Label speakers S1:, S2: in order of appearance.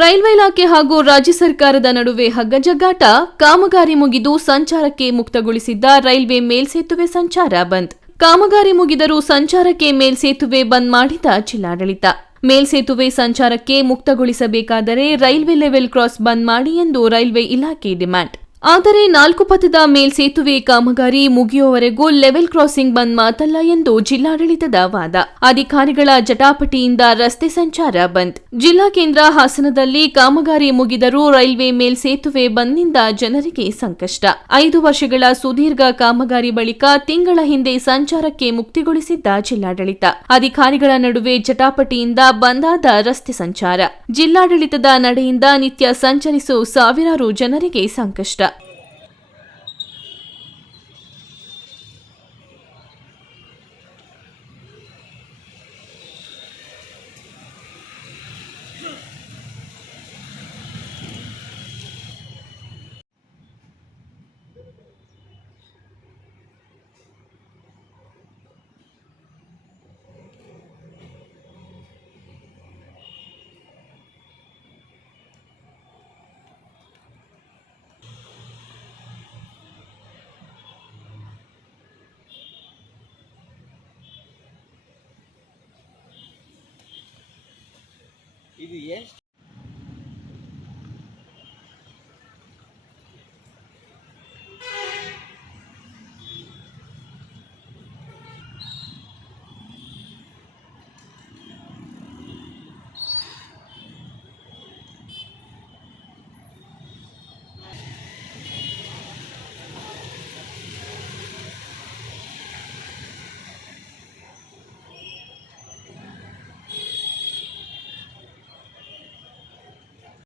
S1: Railway ಇಲಾಖೆ ಹಾಗೂ ರಾಜ್ಯ ಸರ್ಕಾರದ ನಡುವೆ ಹಗ್ಗಜಗ್ಗಾಟ, ಕಾಮಗಾರಿ ಮುಗಿದು ಸಂಚಾರಕ್ಕೆ ಮುಕ್ತಗೊಳಿಸಿದ್ದ ರೈಲ್ವೆ ಮೇಲ್ಸೇತುವೆ ಸಂಚಾರ ಬಂದ್. ಕಾಮಗಾರಿ ಮುಗಿದರೂ ಸಂಚಾರಕ್ಕೆ ಮೇಲ್ಸೇತುವೆ ಬಂದ್ ಮಾಡಿದ ಜಿಲ್ಲಾಡಳಿತ. ಮೇಲ್ಸೇತುವೆ ಸಂಚಾರಕ್ಕೆ ಮುಕ್ತಗೊಳಿಸಬೇಕಾದರೆ ರೈಲ್ವೆ ಲೆವೆಲ್ ಕ್ರಾಸ್ ಬಂದ್ ಮಾಡಿ ಎಂದು ರೈಲ್ವೆ ಇಲಾಖೆ ಡಿಮ್ಯಾಂಡ್. ಆದರೆ ನಾಲ್ಕು ಪಥದ ಮೇಲ್ಸೇತುವೆ ಕಾಮಗಾರಿ ಮುಗಿಯುವವರೆಗೂ ಲೆವೆಲ್ ಕ್ರಾಸಿಂಗ್ ಬಂದ್ ಮಾತಲ್ಲ ಎಂದು ಜಿಲ್ಲಾಡಳಿತದ ವಾದ. ಅಧಿಕಾರಿಗಳ ಜಟಾಪಟಿಯಿಂದ ರಸ್ತೆ ಸಂಚಾರ ಬಂದ್. ಜಿಲ್ಲಾ ಕೇಂದ್ರ ಹಾಸನದಲ್ಲಿ ಕಾಮಗಾರಿ ಮುಗಿದರೂ ರೈಲ್ವೆ ಮೇಲ್ಸೇತುವೆ ಬಂದ್ನಿಂದ ಜನರಿಗೆ ಸಂಕಷ್ಟ. ಐದು ವರ್ಷಗಳ ಸುದೀರ್ಘ ಕಾಮಗಾರಿ ಬಳಿಕ ತಿಂಗಳ ಹಿಂದೆ ಸಂಚಾರಕ್ಕೆ ಮುಕ್ತಿಗೊಳಿಸಿದ್ದ ಜಿಲ್ಲಾಡಳಿತ. ಅಧಿಕಾರಿಗಳ ನಡುವೆ ಜಟಾಪಟಿಯಿಂದ ಬಂದಾದ ರಸ್ತೆ ಸಂಚಾರ. ಜಿಲ್ಲಾಡಳಿತದ ನಡೆಯಿಂದ ನಿತ್ಯ ಸಂಚರಿಸುವ ಸಾವಿರಾರು ಜನರಿಗೆ ಸಂಕಷ್ಟ.
S2: இது ஏன்